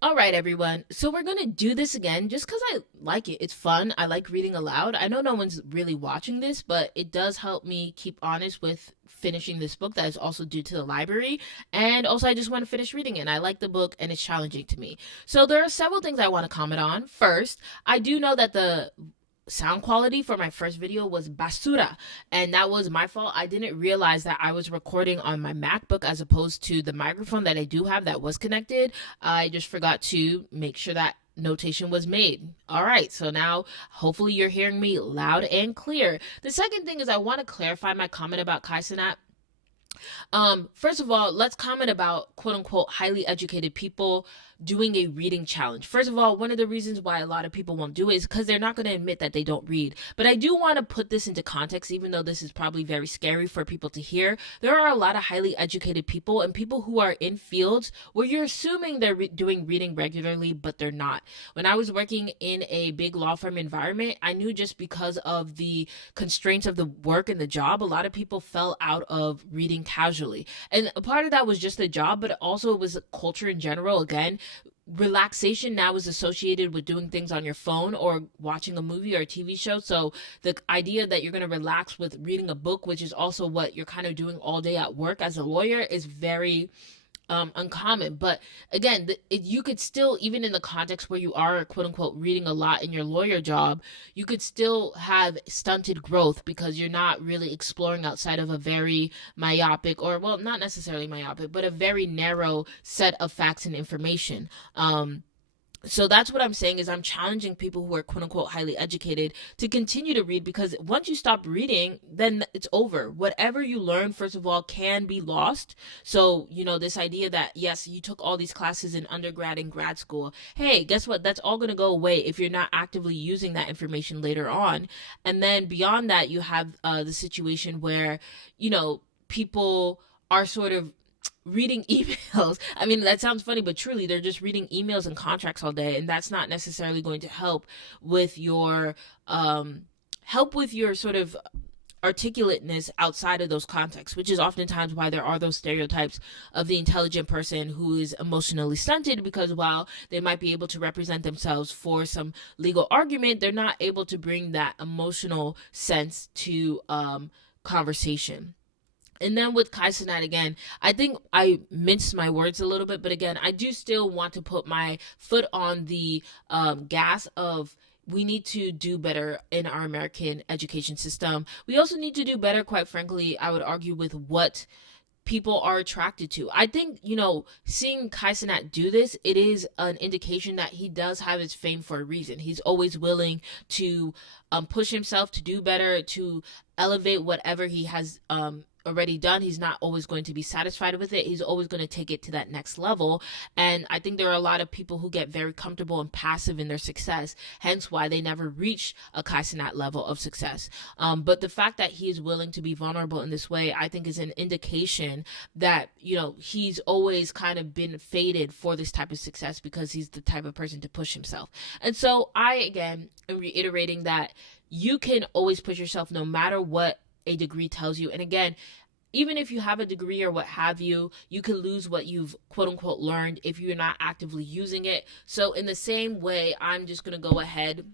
All right, everyone. So we're going to do this again just because I like it. It's fun. I like reading aloud. I know no one's really watching this, but it does help me keep honest with finishing this book that is also due to the library. And also, I just want to finish reading it. And I like the book and it's challenging to me. So there are several things I want to comment on. First, I do know that the sound quality for my first video was basura, and that was my fault. I didn't realize that I was recording on my MacBook as opposed to the microphone that I do have that was connected. I just forgot to make sure that notation was made. All right, so now hopefully you're hearing me loud and clear. The second thing is I want to clarify my comment about Cenat. First of all, let's comment about quote unquote highly educated people doing a reading challenge. First of all, one of the reasons why a lot of people won't do it is because they're not going to admit that they don't read. But I do want to put this into context, even though this is probably very scary for people to hear. There are a lot of highly educated people and people who are in fields where you're assuming they're doing reading regularly, but they're not. When I was working in a big law firm environment, I knew just because of the constraints of the work and the job, a lot of people fell out of reading casually. And a part of that was just the job, but also it was culture in general. Again, relaxation now is associated with doing things on your phone or watching a movie or a TV show. So the idea that you're going to relax with reading a book, which is also what you're kind of doing all day at work as a lawyer, is very uncommon. But again, you could still, even in the context where you are quote unquote reading a lot in your lawyer job, you could still have stunted growth because you're not really exploring outside of a very myopic, or well, not necessarily myopic, but a very narrow set of facts and information. So that's what I'm saying is I'm challenging people who are quote unquote highly educated to continue to read, because once you stop reading, then it's over. Whatever you learn, first of all, can be lost. So, this idea that yes, you took all these classes in undergrad and grad school. Hey, guess what? That's all going to go away if you're not actively using that information later on. And then beyond that, you have the situation where, people are sort of reading emails. I mean, that sounds funny, but truly, they're just reading emails and contracts all day, and that's not necessarily going to with your help with your sort of articulateness outside of those contexts, which is oftentimes why there are those stereotypes of the intelligent person who is emotionally stunted, because while they might be able to represent themselves for some legal argument, they're not able to bring that emotional sense to conversation. And then with Kai Cenat again, I think I minced my words a little bit, but again, I do still want to put my foot on the gas of we need to do better in our American education system. We also need to do better, quite frankly, I would argue, with what people are attracted to. I think, seeing Kai Cenat do this, it is an indication that he does have his fame for a reason. He's always willing to push himself to do better, to elevate whatever he has already done. He's not always going to be satisfied with it. He's always going to take it to that next level. And I think there are a lot of people who get very comfortable and passive in their success, hence why they never reach a Kai Cenat level of success. But the fact that he is willing to be vulnerable in this way, I think is an indication that, he's always kind of been fated for this type of success because he's the type of person to push himself. And so I, again, am reiterating that you can always push yourself no matter what a degree tells you. And again, even if you have a degree or what have you, you can lose what you've quote unquote learned if you're not actively using it. So in the same way, I'm just going to go ahead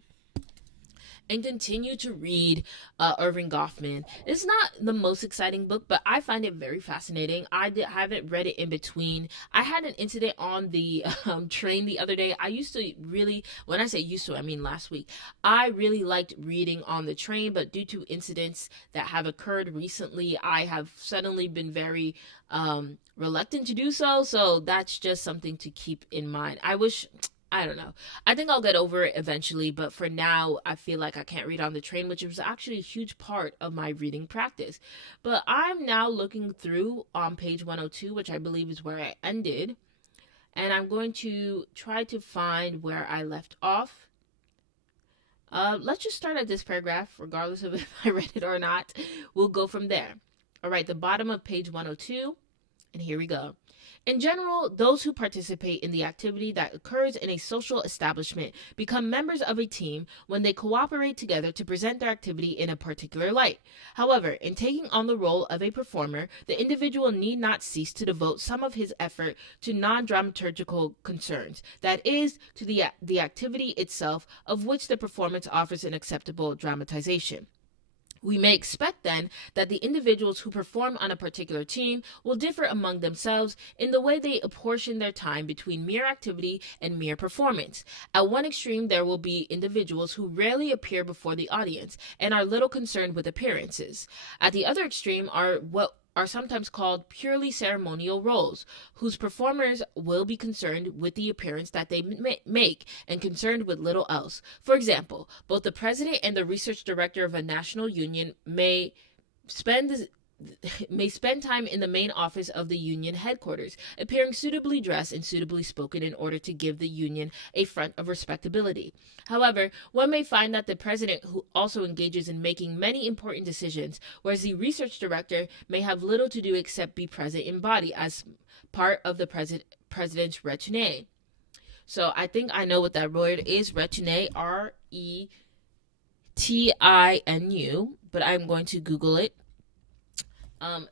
and continue to read Erving Goffman. It's not the most exciting book, but I find it very fascinating. Haven't read it in between. I had an incident on the train the other day. I used to really, when I say used to, I mean last week, I really liked reading on the train, but due to incidents that have occurred recently, I have suddenly been very reluctant to do so. So that's just something to keep in mind. I don't know. I think I'll get over it eventually, but for now, I feel like I can't read on the train, which was actually a huge part of my reading practice. But I'm now looking through on page 102, which I believe is where I ended, and I'm going to try to find where I left off. Let's just start at this paragraph, regardless of if I read it or not. We'll go from there. All right, the bottom of page 102, and here we go. In general, those who participate in the activity that occurs in a social establishment become members of a team when they cooperate together to present their activity in a particular light. However, in taking on the role of a performer, the individual need not cease to devote some of his effort to non-dramaturgical concerns, that is, to the activity itself, of which the performance offers an acceptable dramatization. We may expect then that the individuals who perform on a particular team will differ among themselves in the way they apportion their time between mere activity and mere performance. At one extreme, there will be individuals who rarely appear before the audience and are little concerned with appearances. At the other extreme are what are sometimes called purely ceremonial roles, whose performers will be concerned with the appearance that they make and concerned with little else. For example, both the president and the research director of a national union spend may spend time in the main office of the union headquarters, appearing suitably dressed and suitably spoken in order to give the union a front of respectability. However, one may find that the president who also engages in making many important decisions, whereas the research director may have little to do except be present in body as part of the president's retinue. So I think I know what that word is, retinue, RETINU, but I'm going to Google it.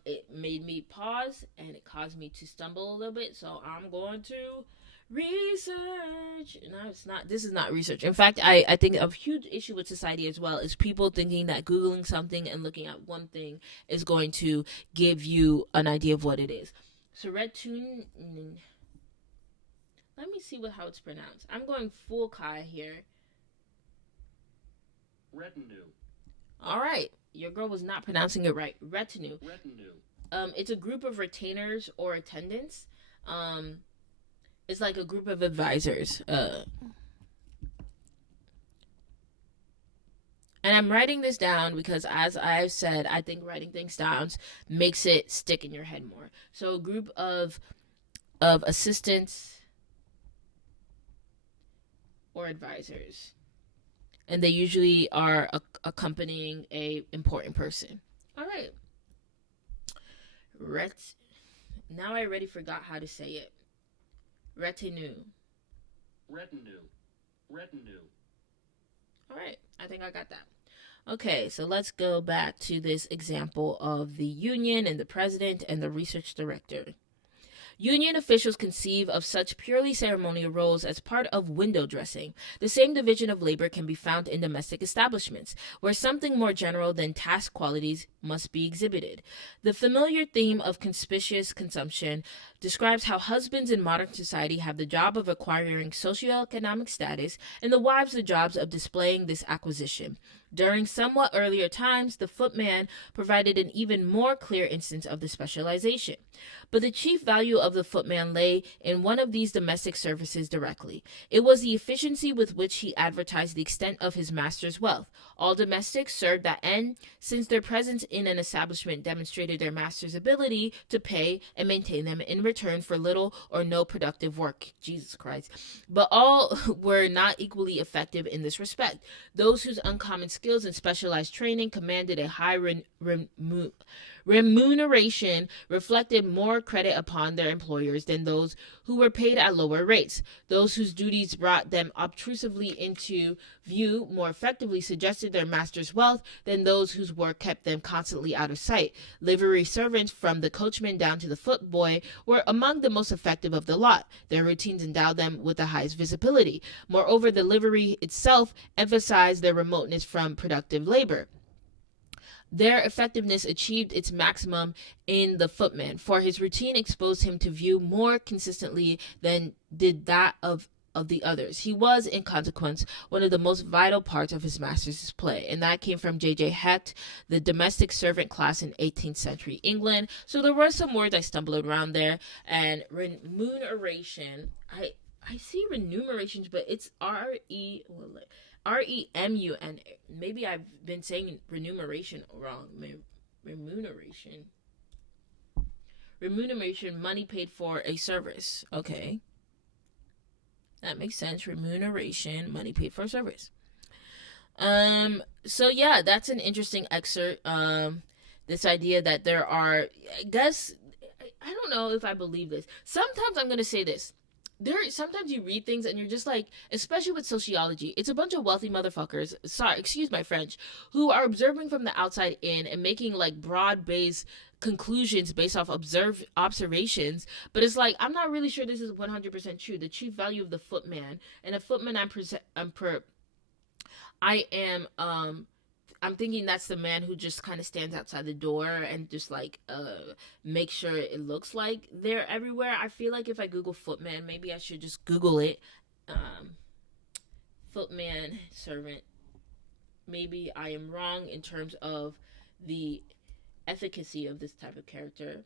It made me pause and it caused me to stumble a little bit, so I'm going to research. No, it's not. This is not research. In fact, I think a huge issue with society as well is people thinking that Googling something and looking at one thing is going to give you an idea of what it is. So Redtune, let me see how it's pronounced. I'm going full Kai here. Retinue. All right. Your girl was not pronouncing it right. Retinue. Retinue. It's a group of retainers or attendants. It's like a group of advisors. And I'm writing this down because, as I've said, I think writing things down makes it stick in your head more. So, a group of assistants or advisors, and they usually are accompanying a important person. All right. Now I already forgot how to say it. Retinue. Retinue. Retinue. All right. I think I got that. Okay, so let's go back to this example of the union and the president and the research director. Union officials conceive of such purely ceremonial roles as part of window dressing. The same division of labor can be found in domestic establishments, where something more general than task qualities must be exhibited. The familiar theme of conspicuous consumption describes how husbands in modern society have the job of acquiring socioeconomic status and the wives the jobs of displaying this acquisition. During somewhat earlier times, the footman provided an even more clear instance of the specialization. But the chief value of the footman lay in one of these domestic services directly. It was the efficiency with which he advertised the extent of his master's wealth. All domestics served that end, since their presence in an establishment demonstrated their master's ability to pay and maintain them in return for little or no productive work. Jesus Christ. But all were not equally effective in this respect. Those whose uncommon skills and specialized training commanded a high remuneration reflected more credit upon their employers than those who were paid at lower rates. Those whose duties brought them obtrusively into view more effectively suggested their master's wealth than those whose work kept them constantly out of sight. Livery servants, from the coachman down to the footboy, were among the most effective of the lot. Their routines endowed them with the highest visibility. Moreover, the livery itself emphasized their remoteness from productive labor. Their effectiveness achieved its maximum in the footman, for his routine exposed him to view more consistently than did that of the others. He was, in consequence, one of the most vital parts of his master's display, and that came from J.J. Hecht, the domestic servant class in 18th century England. So there were some words I stumbled around there, and remuneration. I see remunerations, but it's REMUN. Maybe I've been saying remuneration wrong. Remuneration. Remuneration, money paid for a service. Okay. That makes sense. Remuneration, money paid for a service. So yeah, that's an interesting excerpt. This idea that there are, I guess, I don't know if I believe this. Sometimes I'm gonna say this. Sometimes you read things and you're just like, especially with sociology, it's a bunch of wealthy motherfuckers, sorry, excuse my French, who are observing from the outside in and making like broad based conclusions based off observations. But it's like, I'm not really sure this is 100% true. The chief value of the footman, and a footman I am I'm thinking that's the man who just kind of stands outside the door and just like make sure it looks like they're everywhere. I feel like if I Google footman, maybe I should just Google it. Um, Footman servant. Maybe I am wrong in terms of the efficacy of this type of character.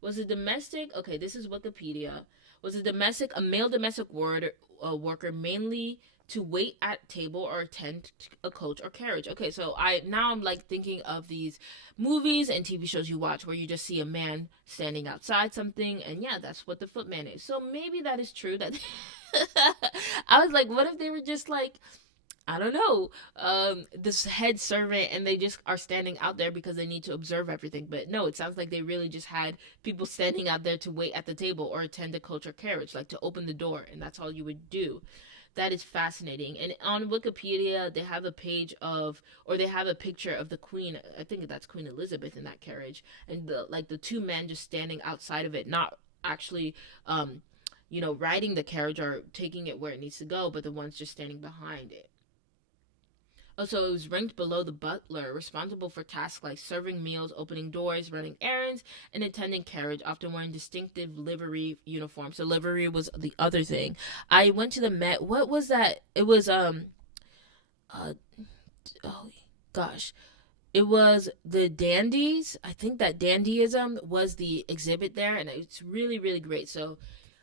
Was a domestic? Okay, this is Wikipedia. Was a domestic a male domestic worker mainly to wait at table or attend a coach or carriage? Okay, so I'm like thinking of these movies and TV shows you watch where you just see a man standing outside something, and yeah, that's what the footman is. So maybe that is true. That I was like, what if they were just like, I don't know, this head servant, and they just are standing out there because they need to observe everything. But no, it sounds like they really just had people standing out there to wait at the table or attend a coach or carriage, like to open the door, and that's all you would do. That is fascinating. And on Wikipedia, they have a page of, or they have a picture of the Queen. I think that's Queen Elizabeth in that carriage, and the two men just standing outside of it, not actually, riding the carriage or taking it where it needs to go, but the ones just standing behind it. Also, it was ranked below the butler, responsible for tasks like serving meals, opening doors, running errands, and attending carriage, often wearing distinctive livery uniforms. So livery was the other thing. I went to the Met. What was that? It was uh oh gosh. It was the dandies. I think that dandyism was the exhibit there, and it's really, really great. So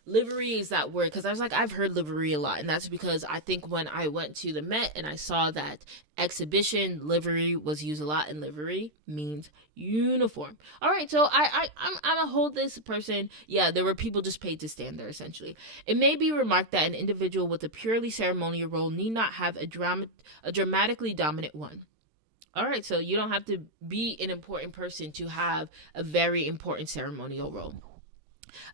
livery is that word, because I was like, I've heard livery a lot, and that's because I think when I went to the Met and I saw that exhibition, livery was used a lot, and livery means uniform. All right, so I'm gonna hold this person. Yeah, there were people just paid to stand there. Essentially, it may be remarked that an individual with a purely ceremonial role need not have a dramatically dominant one. All right, so you don't have to be an important person to have a very important ceremonial role.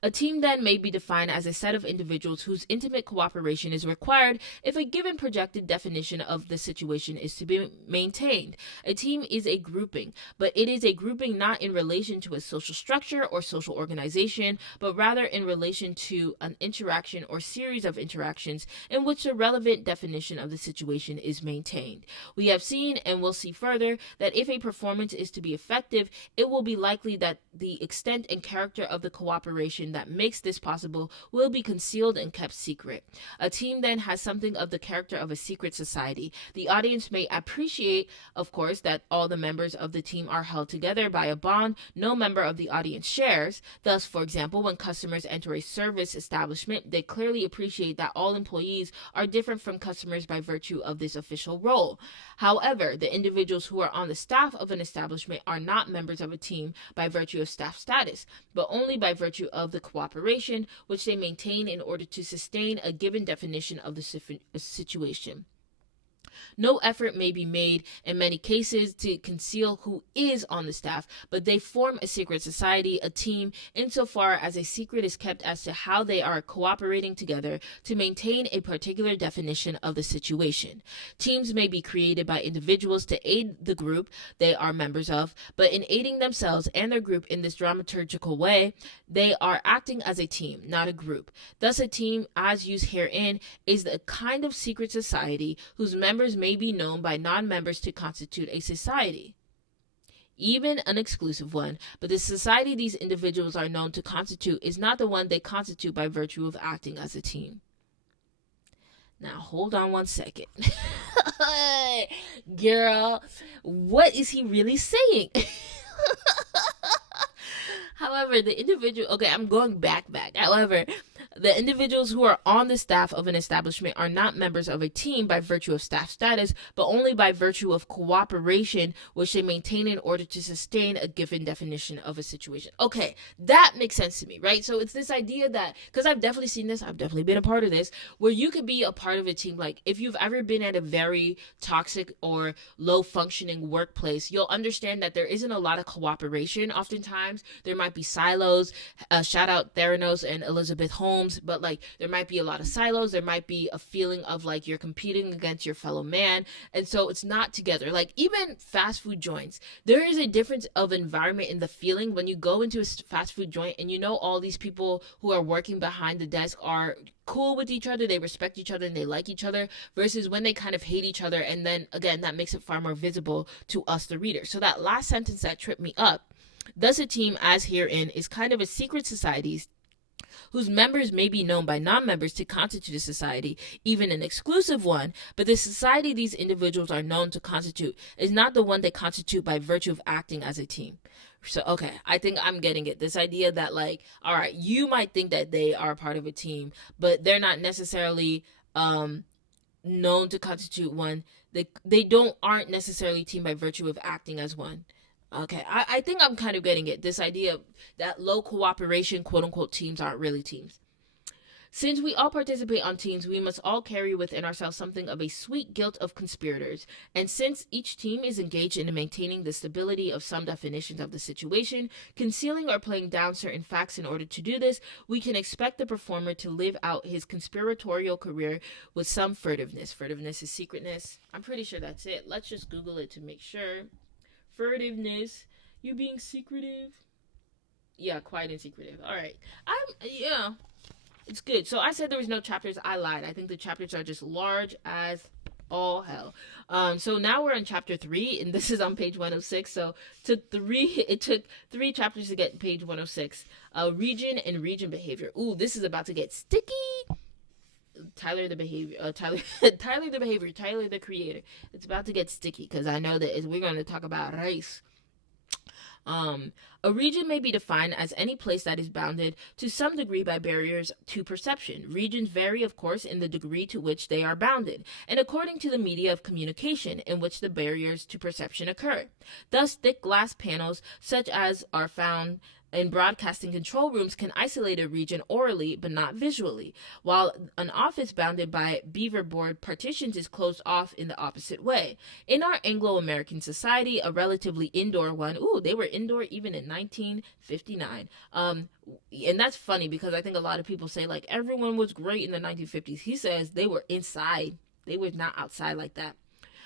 A team then may be defined as a set of individuals whose intimate cooperation is required if a given projected definition of the situation is to be maintained. A team is a grouping, but it is a grouping not in relation to a social structure or social organization, but rather in relation to an interaction or series of interactions in which the relevant definition of the situation is maintained. We have seen and will see further that if a performance is to be effective, it will be likely that the extent and character of the cooperation that makes this possible will be concealed and kept secret. A team then has something of the character of a secret society. The audience may appreciate, of course, that all the members of the team are held together by a bond no member of the audience shares. Thus, for example, when customers enter a service establishment, they clearly appreciate that all employees are different from customers by virtue of this official role. However, the individuals who are on the staff of an establishment are not members of a team by virtue of staff status, but only by virtue of the cooperation which they maintain in order to sustain a given definition of the situation. No effort may be made in many cases to conceal who is on the staff, but they form a secret society, a team, insofar as a secret is kept as to how they are cooperating together to maintain a particular definition of the situation. Teams may be created by individuals to aid the group they are members of, but in aiding themselves and their group in this dramaturgical way, they are acting as a team, not a group. Thus, a team, as used herein, is the kind of secret society whose members may be known by non-members to constitute a society, even an exclusive one, but the society these individuals are known to constitute is not the one they constitute by virtue of acting as a team. Now, hold on one second. Girl, what is he really saying? However, the individual, okay, I'm going back. However, The individuals who are on the staff of an establishment are not members of a team by virtue of staff status, but only by virtue of cooperation which they maintain in order to sustain a given definition of a situation. Okay, that makes sense to me, right? So it's this idea that, because I've definitely seen this, I've definitely been a part of this, where you could be a part of a team. Like if you've ever been at a very toxic or low functioning workplace, you'll understand that there isn't a lot of cooperation. Oftentimes there might be silos. Shout out Theranos and Elizabeth Holmes, but like there might be a lot of silos. There might be a feeling of like you're competing against your fellow man, and so it's not together. Like even fast food joints, there is a difference of environment in the feeling when you go into a fast food joint and you know all these people who are working behind the desk are cool with each other, they respect each other, and they like each other, versus when they kind of hate each other. And then again, that makes it far more visible to us, the reader. So that last sentence that tripped me up, thus a team as herein is kind of a secret society whose members may be known by non-members to constitute a society, even an exclusive one, but the society these individuals are known to constitute is not the one they constitute by virtue of acting as a team. So, okay, I think I'm getting it. This idea that, like, all right, you might think that they are part of a team, but they're not necessarily known to constitute one. They don't aren't necessarily a team by virtue of acting as one. Okay, I think I'm kind of getting it. This idea that low cooperation, quote unquote, teams aren't really teams. Since we all participate on teams, we must all carry within ourselves something of a sweet guilt of conspirators. And since each team is engaged in maintaining the stability of some definitions of the situation, concealing or playing down certain facts in order to do this, we can expect the performer to live out his conspiratorial career with some furtiveness. Furtiveness is secretness. I'm pretty sure that's it. Let's just Google it to make sure. Furtiveness. You being secretive? Yeah, quiet and secretive. All right. Yeah. It's good. So I said there was no chapters. I lied. I think the chapters are just large as all hell. So now we're in chapter 3, and this is on page 106. So it took 3 chapters to get page 106. Region and region behavior. Ooh, this is about to get sticky. Tyler the behavior. Tyler the behavior. Tyler the creator. It's about to get sticky because I know that we're going to talk about race. A region may be defined as any place that is bounded to some degree by barriers to perception. Regions vary, of course, in the degree to which they are bounded, and according to the media of communication in which the barriers to perception occur. Thus, thick glass panels, such as are found in broadcasting control rooms, can isolate a region orally but not visually, while an office bounded by beaver board partitions is closed off in the opposite way. In our Anglo-American society, a relatively indoor one, they were indoor even in 1959. And that's funny because I think a lot of people say like everyone was great in the 1950s. He says they were inside. They were not outside like that.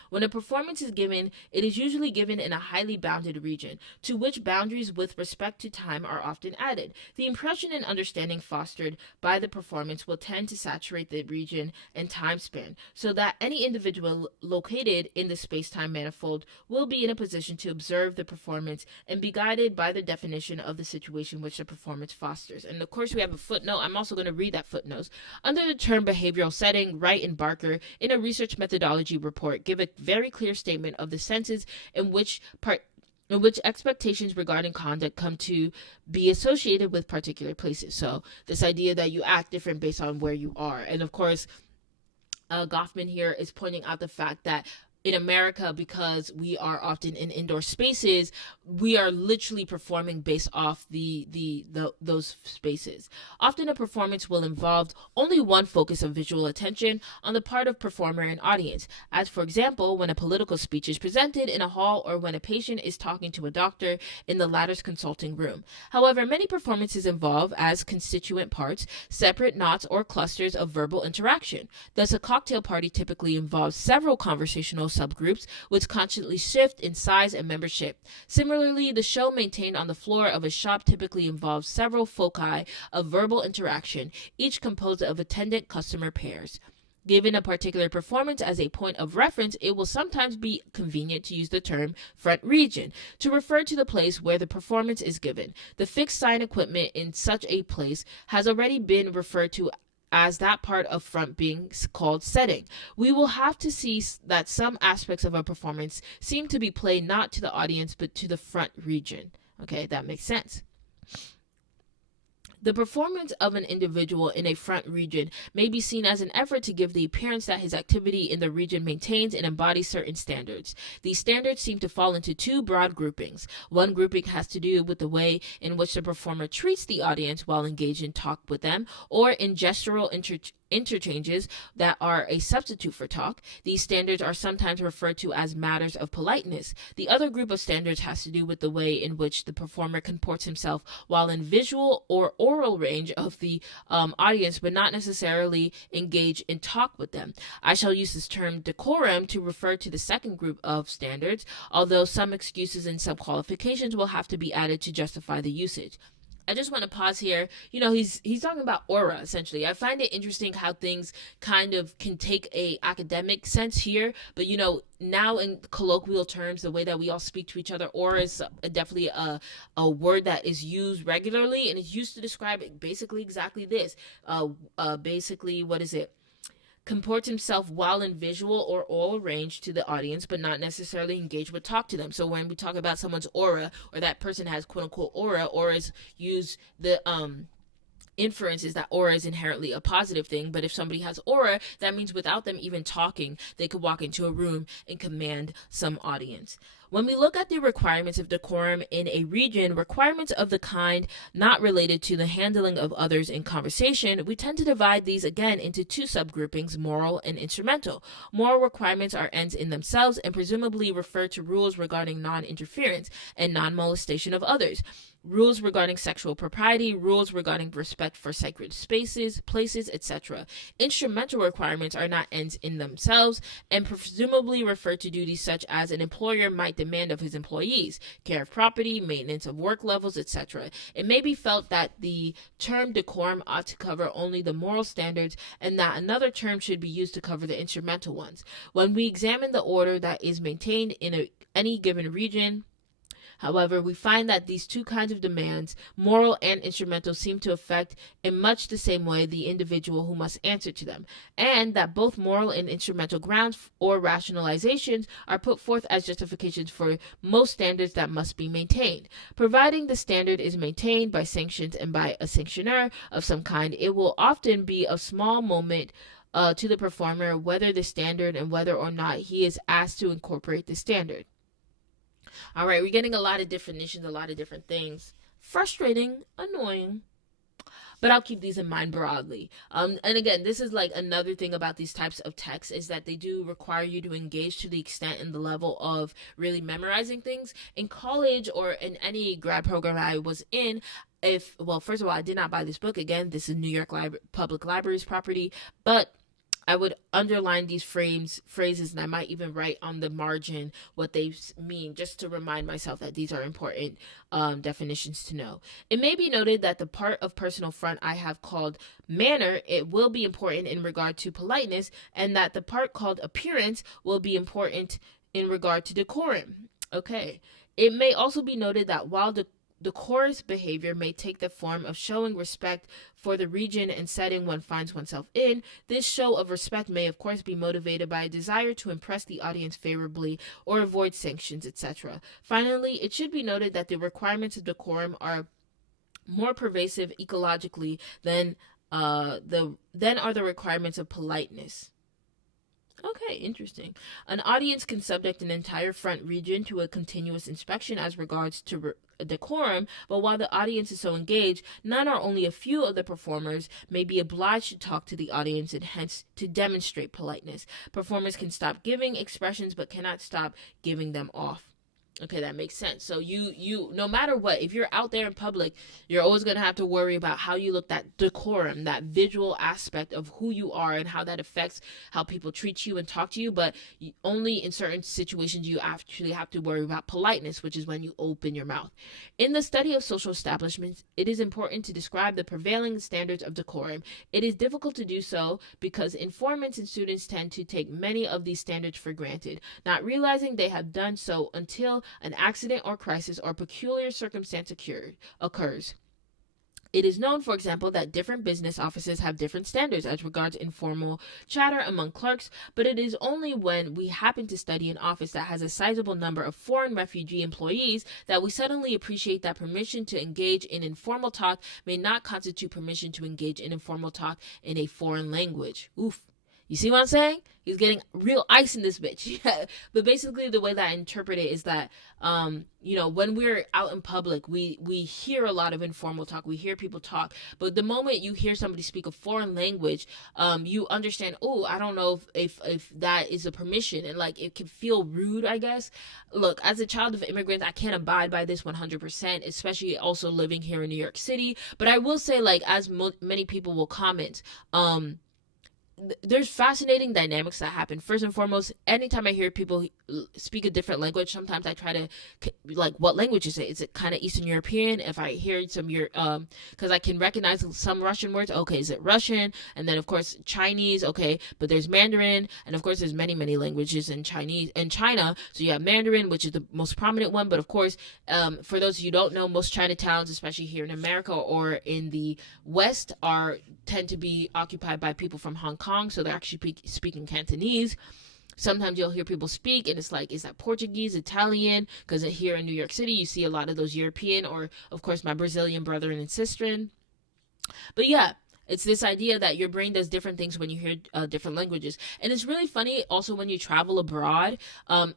When a performance is given, it is usually given in a highly bounded region, to which boundaries with respect to time are often added. The impression and understanding fostered by the performance will tend to saturate the region and time span, so that any individual located in the space-time manifold will be in a position to observe the performance and be guided by the definition of the situation which the performance fosters. And of course, we have a footnote. I'm also going to read that footnote. Under the term behavioral setting, Wright and Barker, in a research methodology report, give a very clear statement of the senses in which expectations regarding conduct come to be associated with particular places. So this idea that you act different based on where you are. And of course, Goffman here is pointing out the fact that in America, because we are often in indoor spaces, we are literally performing based off those spaces. Often a performance will involve only one focus of visual attention on the part of performer and audience, as for example, when a political speech is presented in a hall or when a patient is talking to a doctor in the latter's consulting room. However, many performances involve, as constituent parts, separate knots or clusters of verbal interaction. Thus, a cocktail party typically involves several conversational subgroups which constantly shift in size and membership. Similarly, the show maintained on the floor of a shop typically involves several foci of verbal interaction, each composed of attendant customer pairs. Given a particular performance as a point of reference, it will sometimes be convenient to use the term front region to refer to the place where the performance is given. The fixed sign equipment in such a place has already been referred to as that part of front being called setting. We will have to see that some aspects of a performance seem to be played not to the audience but to the front region. Okay, that makes sense. The performance of an individual in a front region may be seen as an effort to give the appearance that his activity in the region maintains and embodies certain standards. These standards seem to fall into two broad groupings. One grouping has to do with the way in which the performer treats the audience while engaged in talk with them, or in gestural interchanges that are a substitute for talk. These standards are sometimes referred to as matters of politeness. The other group of standards has to do with the way in which the performer comports himself while in visual or oral range of the audience, but not necessarily engage in talk with them. I shall use this term decorum to refer to the second group of standards, although some excuses and some qualifications will have to be added to justify the usage. I just want to pause here. He's talking about aura essentially. I find it interesting how things kind of can take a academic sense here, but now in colloquial terms, the way that we all speak to each other, aura is definitely a word that is used regularly, and it's used to describe basically exactly this. Basically, what is it? Comports himself while in visual or oral range to the audience, but not necessarily engage with talk to them. So when we talk about someone's aura, or that person has quote unquote aura, auras use the inference is that aura is inherently a positive thing, but if somebody has aura, that means without them even talking, they could walk into a room and command some audience. When we look at the requirements of decorum in a region, requirements of the kind not related to the handling of others in conversation, we tend to divide these again into two subgroupings, moral and instrumental. Moral requirements are ends in themselves and presumably refer to rules regarding non-interference and non-molestation of others. Rules regarding sexual propriety, rules regarding respect for sacred spaces, places, etc. Instrumental requirements are not ends in themselves and presumably refer to duties such as an employer might demand of his employees, care of property, maintenance of work levels, etc. It may be felt that the term decorum ought to cover only the moral standards and that another term should be used to cover the instrumental ones. When we examine the order that is maintained in any given region, however, we find that these two kinds of demands, moral and instrumental, seem to affect in much the same way the individual who must answer to them, and that both moral and instrumental grounds or rationalizations are put forth as justifications for most standards that must be maintained. Providing the standard is maintained by sanctions and by a sanctioner of some kind, it will often be a small moment to the performer whether the standard and whether or not he is asked to incorporate the standard. All right, we're getting a lot of definitions, a lot of different things. Frustrating, annoying, but I'll keep these in mind broadly. And again, this is like another thing about these types of texts is that they do require you to engage to the extent and the level of really memorizing things. In college or in any grad program I was in, first of all, I did not buy this book. Again, this is New York Public Library's property, but I would underline these phrases, and I might even write on the margin what they mean, just to remind myself that these are important definitions to know. It may be noted that the part of personal front I have called manner, it will be important in regard to politeness, and that the part called appearance will be important in regard to decorum. Okay. It may also be noted that while decorous behavior may take the form of showing respect for the region and setting one finds oneself in. This show of respect may, of course, be motivated by a desire to impress the audience favorably or avoid sanctions, etc. Finally, it should be noted that the requirements of decorum are more pervasive ecologically than are the requirements of politeness. Okay, interesting. An audience can subject an entire front region to a continuous inspection as regards to decorum, but while the audience is so engaged, none or only a few of the performers may be obliged to talk to the audience and hence to demonstrate politeness. Performers can stop giving expressions but cannot stop giving them off. Okay, that makes sense. So you no matter what, if you're out there in public, you're always going to have to worry about how you look, that decorum, that visual aspect of who you are and how that affects how people treat you and talk to you. But only in certain situations you actually have to worry about politeness, which is when you open your mouth. In the study of social establishments, it is important to describe the prevailing standards of decorum. It is difficult to do so because informants and students tend to take many of these standards for granted, not realizing they have done so until an accident or crisis or peculiar circumstance occurs. It is known, for example, that different business offices have different standards as regards informal chatter among clerks, but it is only when we happen to study an office that has a sizable number of foreign refugee employees that we suddenly appreciate that permission to engage in informal talk may not constitute permission to engage in informal talk in a foreign language. Oof. You see what I'm saying? He's getting real ice in this bitch. But basically, the way that I interpret it is that, when we're out in public, we hear a lot of informal talk. We hear people talk. But the moment you hear somebody speak a foreign language, you understand, oh, I don't know if that is a permission. And, like, it can feel rude, I guess. Look, as a child of immigrants, I can't abide by this 100%, especially also living here in New York City. But I will say, like, as many people will comment, there's fascinating dynamics that happen. First and foremost, anytime I hear people speak a different language, sometimes I try to, like, what language is it? Is it kind of Eastern European? If I hear some because I can recognize some Russian words. Okay, is it Russian? And then of course Chinese. Okay, but there's Mandarin, and of course there's many languages in Chinese and China. So you have Mandarin, which is the most prominent one. But of course, for those of you who don't know, most Chinatowns, especially here in America or in the West, tend to be occupied by people from Hong Kong, so they're actually speaking Cantonese. Sometimes you'll hear people speak and it's like, is that Portuguese, Italian? Because here in New York City, you see a lot of those European, or of course my Brazilian brother and sister. But yeah, it's this idea that your brain does different things when you hear different languages. And it's really funny also when you travel abroad,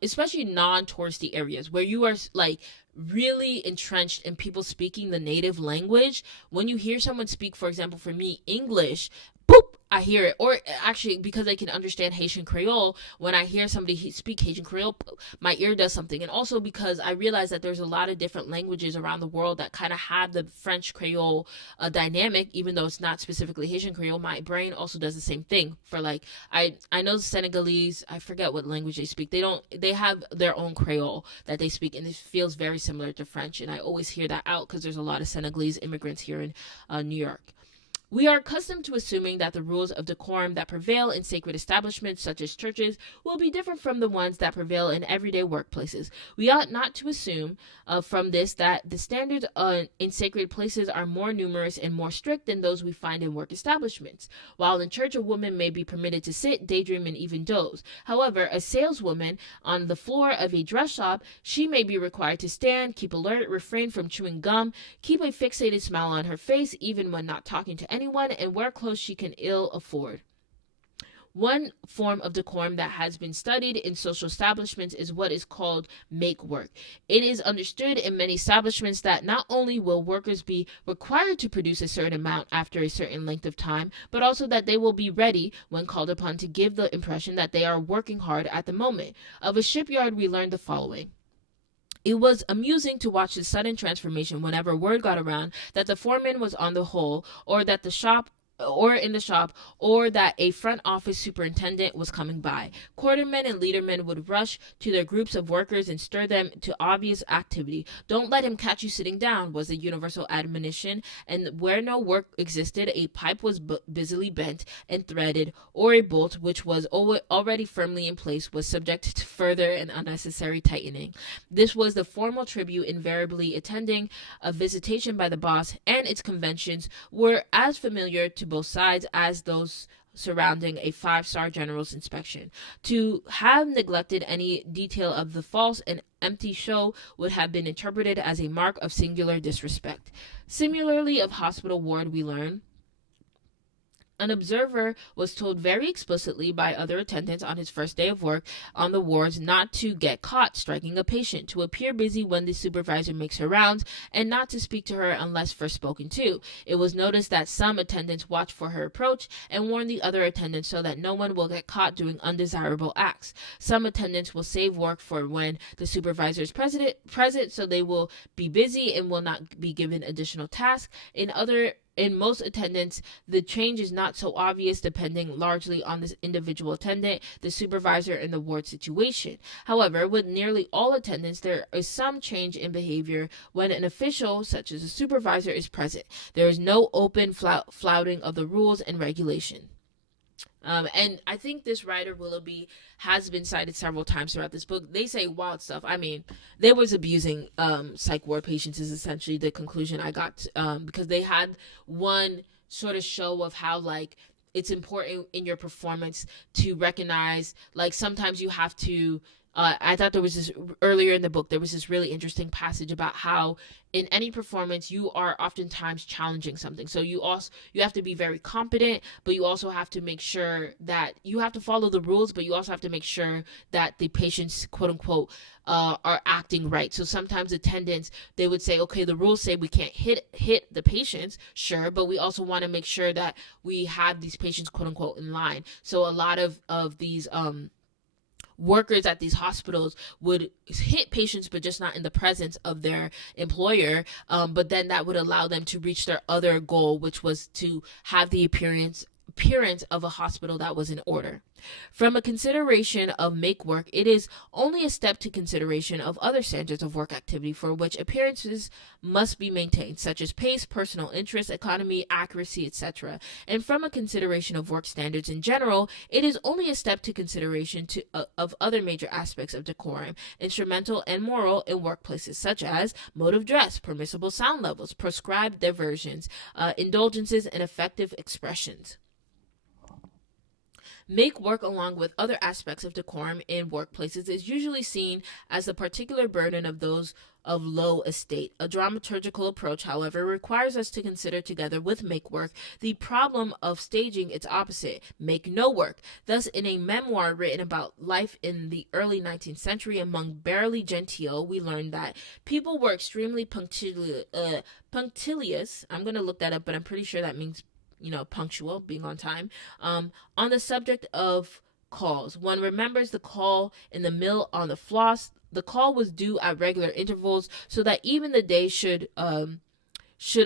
especially non-touristy areas where you are like really entrenched in people speaking the native language. When you hear someone speak, for example, for me, English, boop, I hear it. Or actually, because I can understand Haitian Creole, when I hear somebody speak Haitian Creole, my ear does something. And also because I realize that there's a lot of different languages around the world that kind of have the French Creole dynamic, even though it's not specifically Haitian Creole. My brain also does the same thing. For like, I know Senegalese, I forget what language they speak. They have their own Creole that they speak, and it feels very similar to French. And I always hear that out because there's a lot of Senegalese immigrants here in New York. We are accustomed to assuming that the rules of decorum that prevail in sacred establishments such as churches will be different from the ones that prevail in everyday workplaces. We ought not to assume from this that the standards in sacred places are more numerous and more strict than those we find in work establishments. While in church a woman may be permitted to sit, daydream, and even doze. However, a saleswoman on the floor of a dress shop, she may be required to stand, keep alert, refrain from chewing gum, keep a fixated smile on her face even when not talking to anyone, and wear clothes she can ill afford. One form of decorum that has been studied in social establishments is what is called make work. It is understood in many establishments that not only will workers be required to produce a certain amount after a certain length of time, but also that they will be ready when called upon to give the impression that they are working hard at the moment. Of a shipyard, we learned the following. It was amusing to watch the sudden transformation whenever word got around that the foreman was on the hole, or that the shop or in the shop, or that a front office superintendent was coming by. Quartermen and leadermen would rush to their groups of workers and stir them to obvious activity. Don't let him catch you sitting down was the universal admonition, and where no work existed, a pipe was busily bent and threaded, or a bolt which was already firmly in place was subjected to further and unnecessary tightening. This was the formal tribute invariably attending a visitation by the boss, and its conventions were as familiar to both sides as those surrounding a 5-star general's inspection. To have neglected any detail of the false and empty show would have been interpreted as a mark of singular disrespect. Similarly, of hospital ward we learn, an observer was told very explicitly by other attendants on his first day of work on the wards not to get caught striking a patient, to appear busy when the supervisor makes her rounds, and not to speak to her unless first spoken to. It was noticed that some attendants watch for her approach and warn the other attendants so that no one will get caught doing undesirable acts. Some attendants will save work for when the supervisor is present, so they will be busy and will not be given additional tasks. In most attendants, the change is not so obvious, depending largely on the individual attendant, the supervisor, and the ward situation. However, with nearly all attendants, there is some change in behavior when an official, such as a supervisor, is present. There is no open flouting of the rules and regulation. And I think this writer Willoughby has been cited several times throughout this book. They say wild stuff. I mean, they was abusing psych ward patients is essentially the conclusion I got, because they had one sort of show of how like it's important in your performance to recognize like sometimes you have to I thought there was this earlier in the book. There was this really interesting passage about how in any performance you are oftentimes challenging something. So you have to be very competent, but you also have to make sure that you have to follow the rules, but you also have to make sure that the patients, quote unquote, are acting right. So sometimes attendants they would say, okay, the rules say we can't hit the patients, sure, but we also want to make sure that we have these patients, quote unquote, in line. So a lot of these workers at these hospitals would hit patients but just not in the presence of their employer, but then that would allow them to reach their other goal, which was to have the appearance of a hospital that was in order. From a consideration of make work, it is only a step to consideration of other standards of work activity for which appearances must be maintained, such as pace, personal interest, economy, accuracy, etc. And from a consideration of work standards in general, it is only a step to consideration of other major aspects of decorum, instrumental and moral in workplaces, such as mode of dress, permissible sound levels, prescribed diversions, indulgences, and effective expressions. Make work along with other aspects of decorum in workplaces is usually seen as the particular burden of those of low estate. A dramaturgical approach, however, requires us to consider together with make work the problem of staging its opposite, make no work. Thus, in a memoir written about life in the early 19th century among barely genteel, we learn that people were extremely punctilious. I'm going to look that up, but I'm pretty sure that means punctual, being on time, on the subject of calls. One remembers the call in the mill on the floss. The call was due at regular intervals, so that even the day should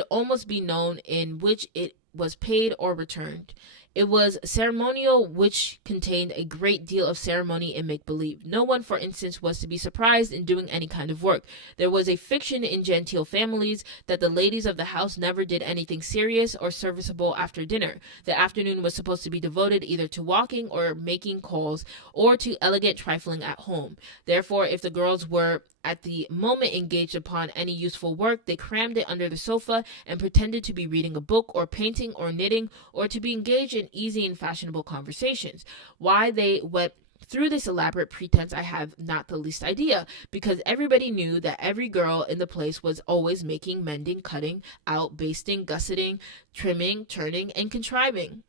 almost be known in which it was paid or returned. It was ceremonial, which contained a great deal of ceremony and make believe. No one, for instance, was to be surprised in doing any kind of work. There was a fiction in genteel families that the ladies of the house never did anything serious or serviceable after dinner. The afternoon was supposed to be devoted either to walking or making calls or to elegant trifling at home. Therefore, if the girls were at the moment engaged upon any useful work, they crammed it under the sofa and pretended to be reading a book or painting or knitting or to be engaged in easy and fashionable conversations. Why they went through this elaborate pretense, I have not the least idea, because everybody knew that every girl in the place was always making, mending, cutting out, basting, gusseting, trimming, turning, and contriving.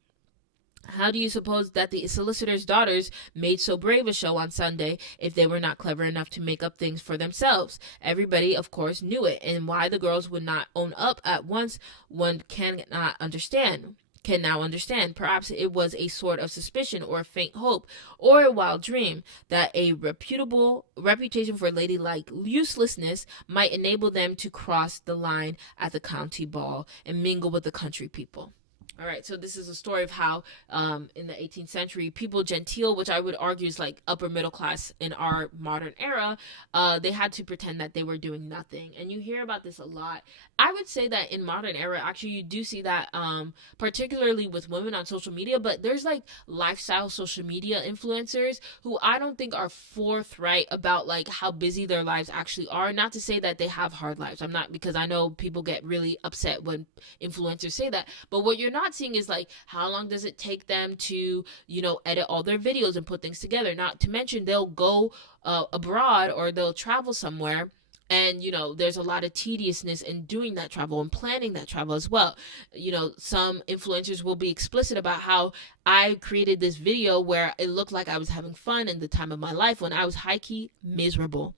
How do you suppose that the solicitor's daughters made so brave a show on Sunday if they were not clever enough to make up things for themselves? Everybody, of course, knew it, and why the girls would not own up at once, one cannot understand. Can now understand. Perhaps it was a sort of suspicion or a faint hope or a wild dream that a reputable reputation for ladylike uselessness might enable them to cross the line at the county ball and mingle with the country people. All right, so this is a story of how, in the 18th century, people genteel, which I would argue is like upper middle class in our modern era, they had to pretend that they were doing nothing, and you hear about this a lot. I would say that in modern era, actually, you do see that, particularly with women on social media. But there's like lifestyle social media influencers who I don't think are forthright about like how busy their lives actually are. Not to say that they have hard lives. I'm not, because I know people get really upset when influencers say that, but what you're not seeing is like how long does it take them to edit all their videos and put things together. Not to mention they'll go abroad or they'll travel somewhere, and there's a lot of tediousness in doing that travel and planning that travel as well. Some influencers will be explicit about how I created this video where it looked like I was having fun in the time of my life when I was high-key miserable.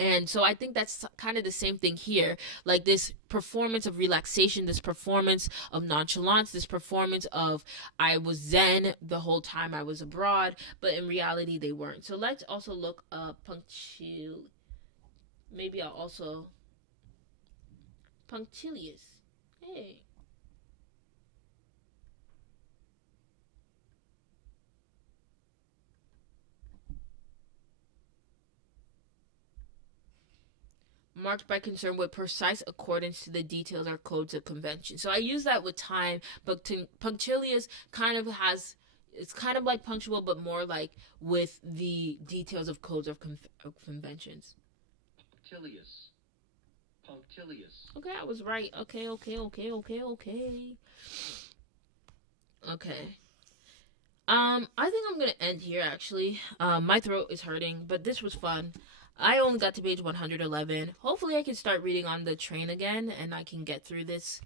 And so I think that's kind of the same thing here. Like this performance of relaxation, this performance of nonchalance, this performance of I was zen the whole time I was abroad, but in reality they weren't. So let's also look up punctilious. Maybe I'll also punctilious. Hey. Marked by concern with precise accordance to the details or codes of convention. So I use that with time, but punctilious kind of has It's kind of like punctual, but more like with the details of codes of conventions. Punctilious. Punctilious. Okay, I was right. Okay, okay, okay, okay, okay. Okay. I think I'm gonna end here actually. My throat is hurting, but this was fun. I only got to page 111. Hopefully I can start reading on the train again and I can get through this.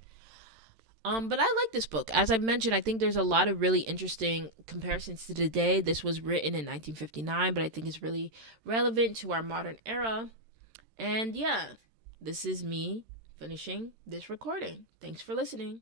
But I like this book. As I've mentioned, I think there's a lot of really interesting comparisons to today. This was written in 1959, but I think it's really relevant to our modern era. And yeah, this is me finishing this recording. Thanks for listening.